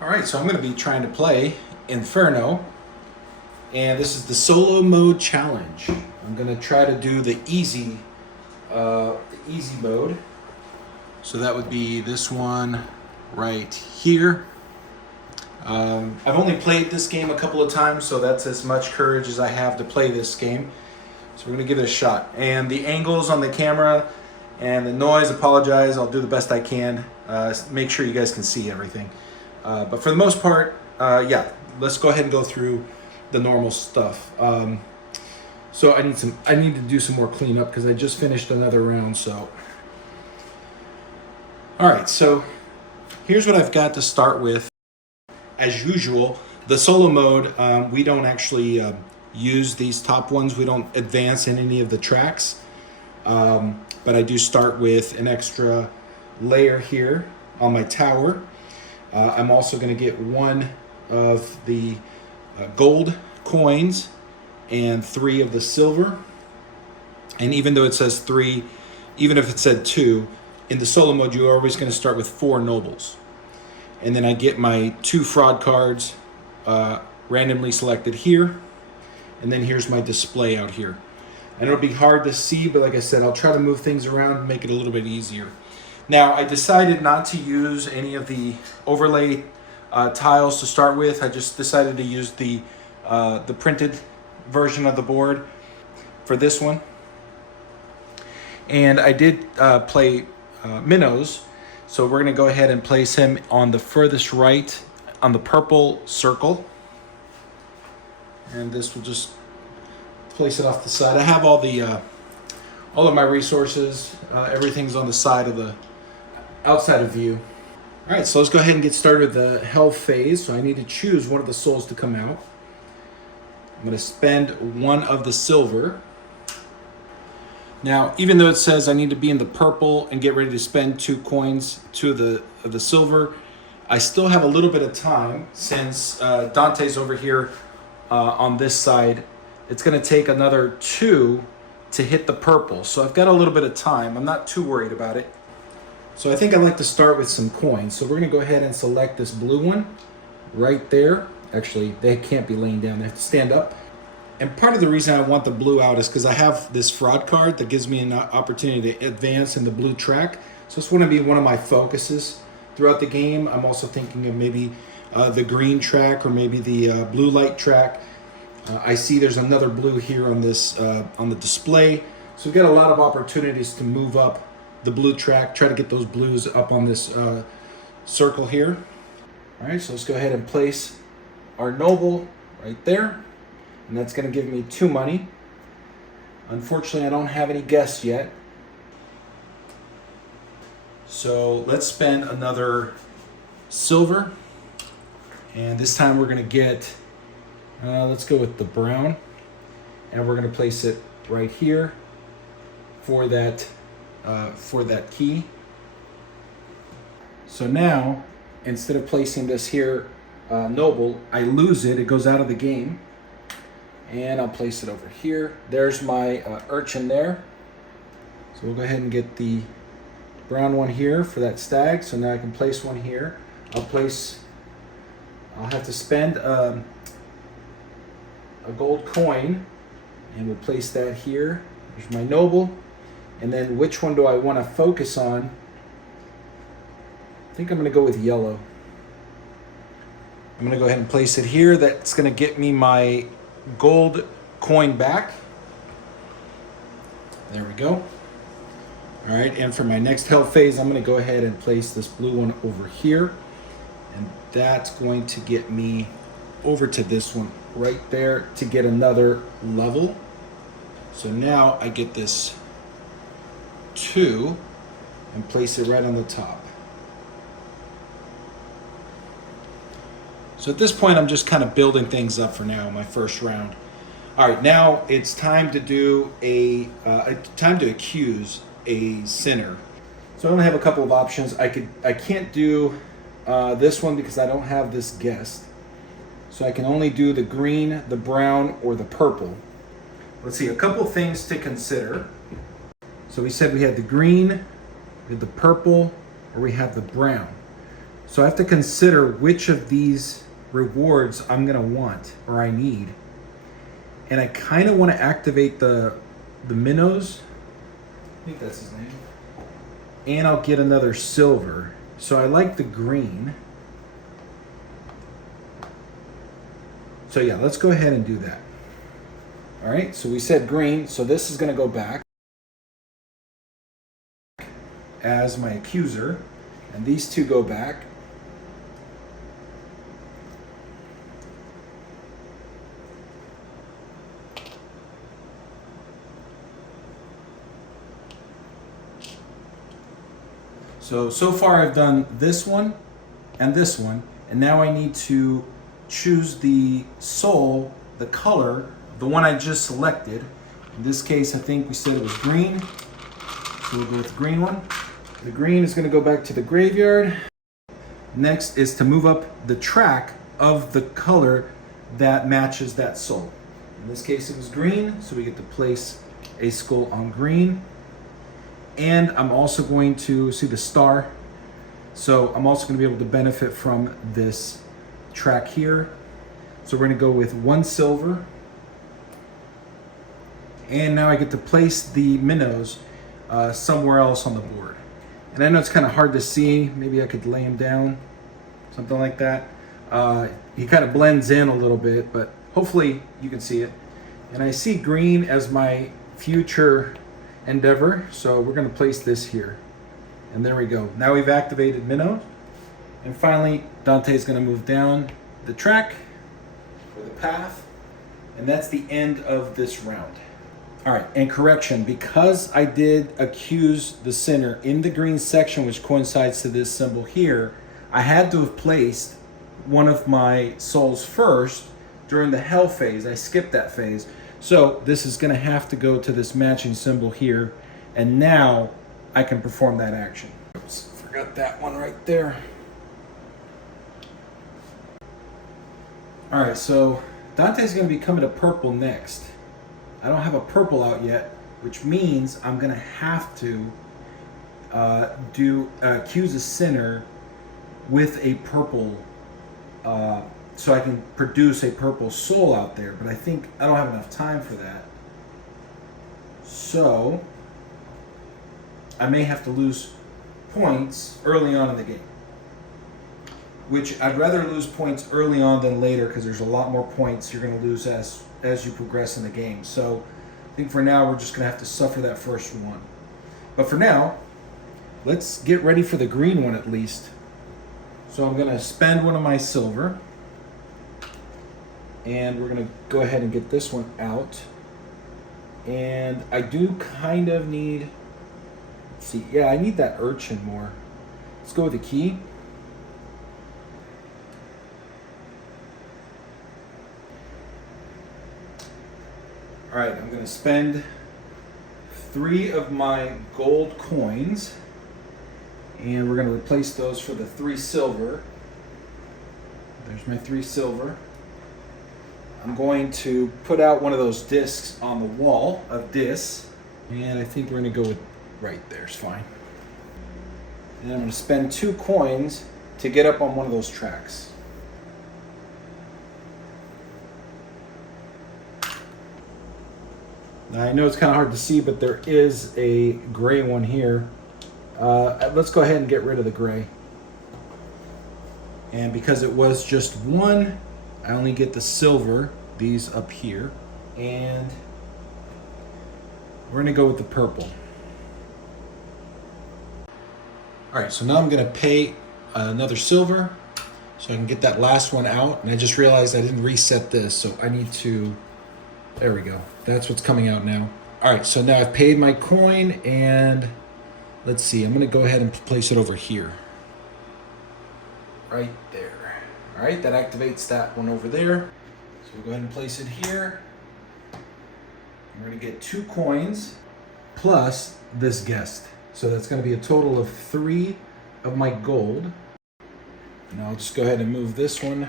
All right, so I'm going to be trying to play Inferno, and this is the solo mode challenge. I'm going to try to do the easy mode. So that would be this one right here. I've only played this game a couple of times, so that's as much courage as I have to play this game. So we're going to give it a shot. And the angles on the camera and the noise, apologize. I'll do the best I can. Make sure you guys can see everything. But for the most part, yeah, let's go ahead and go through the normal stuff. So I need to do some more cleanup because I just finished another round. So, all right. So here's what I've got to start with. As usual, the solo mode, we don't actually use these top ones. We don't advance in any of the tracks. But I do start with an extra layer here on my tower. I'm also going to get one of the gold coins and 3 of the silver. And even though it says 3, even if it said 2, in the solo mode you're always going to start with 4 nobles. And then I get my 2 fraud cards randomly selected here. And then here's my display out here. And it'll be hard to see, but like I said, I'll try to move things around and make it a little bit easier. Now, I decided not to use any of the overlay tiles to start with. I just decided to use the printed version of the board for this one. And I did play Minos, so we're going to go ahead and place him on the furthest right on the purple circle. And this will just place it off the side. I have all of my resources. Everything's on the side of the outside of view. All right, so let's go ahead and get started with the health phase. So I need to choose one of the souls to come out. I'm going to spend 1 of the silver. Now, even though it says I need to be in the purple and get ready to spend 2 coins, 2 of the silver, I still have a little bit of time since Dante's over here on this side. It's going to take another 2 to hit the purple. So I've got a little bit of time. I'm not too worried about it. So I think I'd like to start with some coins. So we're going to go ahead and select this blue one right there. Actually, they can't be laying down. They have to stand up. And part of the reason I want the blue out is because I have this fraud card that gives me an opportunity to advance in the blue track. So it's going to be one of my focuses throughout the game. I'm also thinking of maybe the green track or maybe the blue light track. I see there's another blue here on this on the display. So we've got a lot of opportunities to move up the blue track, try to get those blues up on this circle here. All right, so let's go ahead and place our noble right there. And that's going to give me 2 money. Unfortunately, I don't have any guests yet. So let's spend another silver. And this time we're going to get, let's go with the brown. And we're going to place it right here for that key. So now, instead of placing this here noble, I lose it. It goes out of the game. And I'll place it over here. There's my urchin there. So we'll go ahead and get the brown one here for that stag. So now I can place one here. I'll have to spend a gold coin, and we'll place that here. There's my noble. And then which one do I want to focus on? I think I'm going to go with yellow. I'm going to go ahead and place it here. That's going to get me my gold coin back. There we go. All right, and for my next health phase, I'm going to go ahead and place this blue one over here. And that's going to get me over to this one right there to get another level. So now I get this 2 and place it right on the top. So at this point, I'm just kind of building things up for now, my first round. All right, now it's time to do time to accuse a sinner. So I'm gonna have a couple of options. I can't do this one because I don't have this guest. So I can only do the green, the brown, or the purple. Let's see, a couple of things to consider. So we said we had the green, we had the purple, or we have the brown. So I have to consider which of these rewards I'm gonna want or I need. And I kind of want to activate the Minos. I think that's his name. And I'll get another silver. So I like the green. So yeah, let's go ahead and do that. All right, so we said green, so this is gonna go back as my accuser, and these two go back. So far I've done this one, and now I need to choose the soul, the color, the one I just selected. In this case, I think we said it was green, so we'll go with the green one. The green is gonna go back to the graveyard. Next is to move up the track of the color that matches that soul. In this case, it was green, so we get to place a skull on green. And I'm also going to see the star. So I'm also going to be able to benefit from this track here. So we're going to go with 1 silver. And now I get to place the Minos somewhere else on the board. And I know it's kind of hard to see. Maybe I could lay him down, something like that. He kind of blends in a little bit, but hopefully you can see it. And I see green as my future endeavor, so we're going to place this here, and there we go. Now we've activated Minos, and finally Dante's going to move down the track or the path, and that's the end of this round. All right, and correction, because I did accuse the sinner in the green section, which coincides to this symbol here, I had to have placed one of my souls first during the hell phase. I skipped that phase. So this is going to have to go to this matching symbol here, and now I can perform that action. Oops, forgot that one right there. All right, so Dante's going to be coming to purple next. I don't have a purple out yet, which means I'm going to have to accuse a sinner with a purple so I can produce a purple soul out there, but I think I don't have enough time for that. So I may have to lose points early on in the game, which I'd rather lose points early on than later, because there's a lot more points you're going to lose as you progress in the game. So I think for now we're just going to have to suffer that first one. But for now, let's get ready for the green one at least. So I'm going to spend one of my silver, and we're going to go ahead and get this one out. And I do kind of need, let's see, yeah, I need that urchin more. Let's go with the key. All right, I'm going to spend 3 of my gold coins, and we're going to replace those for the 3 silver. There's my 3 silver. I'm going to put out one of those discs on the wall of discs, and I think we're going to go with right there's fine. And I'm going to spend 2 coins to get up on one of those tracks. Now I know it's kind of hard to see, but there is a gray one here. Let's go ahead and get rid of the gray. And because it was just 1, I only get the silver, these up here. And we're going to go with the purple. All right, so now I'm going to pay another silver so I can get that last one out. And I just realized I didn't reset this, so I need to, there we go. That's what's coming out now. All right, so now I've paid my coin, and let's see, I'm going to go ahead and place it over here. Right there. All right, that activates that one over there. So we'll go ahead and place it here. We're going to get 2 coins plus this guest. So that's going to be a total of 3 of my gold. And I'll just go ahead and move this one,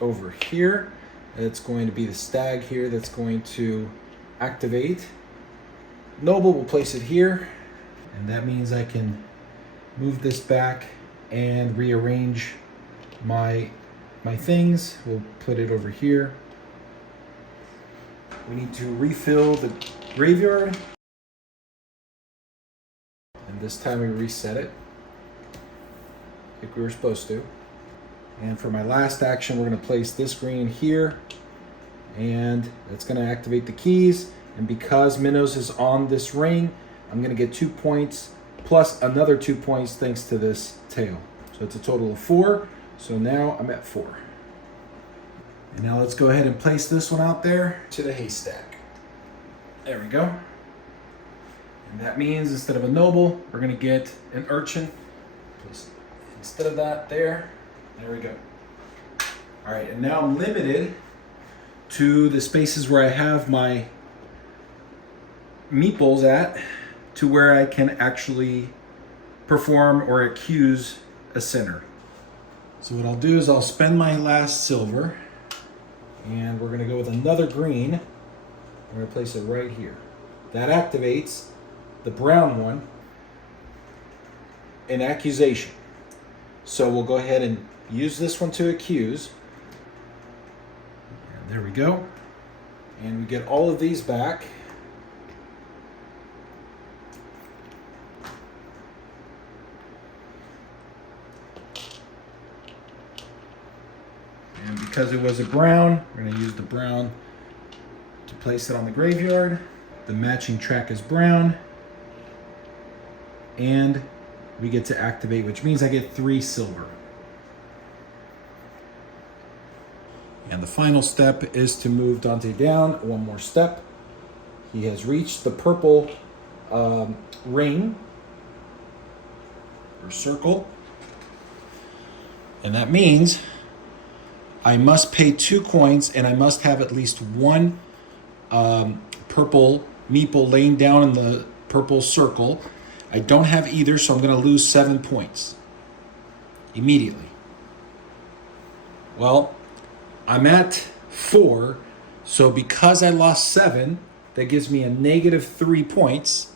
over here. It's going to be the stag here that's going to activate. Noble will place it here. And that means I can move this back and rearrange my things. We'll put it over here. We need to refill the graveyard. And this time we reset it like we were supposed to. And for my last action, we're going to place this green here, and that's going to activate the keys. And because Minos is on this ring, I'm going to get 2 points plus another 2 points thanks to this tail. So it's a total of 4. So now I'm at 4. And now let's go ahead and place this one out there to the haystack. There we go. And that means instead of a noble, we're going to get an urchin. Instead of that, there we go. All right, and now I'm limited to the spaces where I have my meeples at, to where I can actually perform or accuse a sinner. So what I'll do is I'll spend my last silver, and we're going to go with another green. I'm going to place it right here. That activates the brown one, an accusation. So we'll go ahead and use this one to accuse. And there we go. And we get all of these back. And because it was a brown, we're going to use the brown to place it on the graveyard. The matching track is brown. And we get to activate, which means I get 3 silver. And the final step is to move Dante down 1 more step. He has reached the purple ring or circle. And that means I must pay 2 coins, and I must have at least 1 purple meeple laying down in the purple circle. I don't have either, so I'm going to lose 7 points immediately. Well, I'm at 4, so because I lost 7, that gives me a negative 3 points,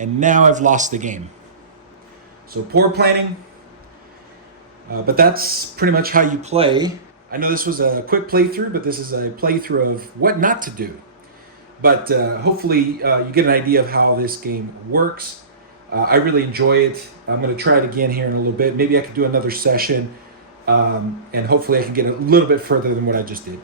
and now I've lost the game. So poor planning, but that's pretty much how you play. I know this was a quick playthrough, but this is a playthrough of what not to do. But hopefully you get an idea of how this game works. I really enjoy it. I'm going to try it again here in a little bit. Maybe I could do another session, and hopefully I can get a little bit further than what I just did.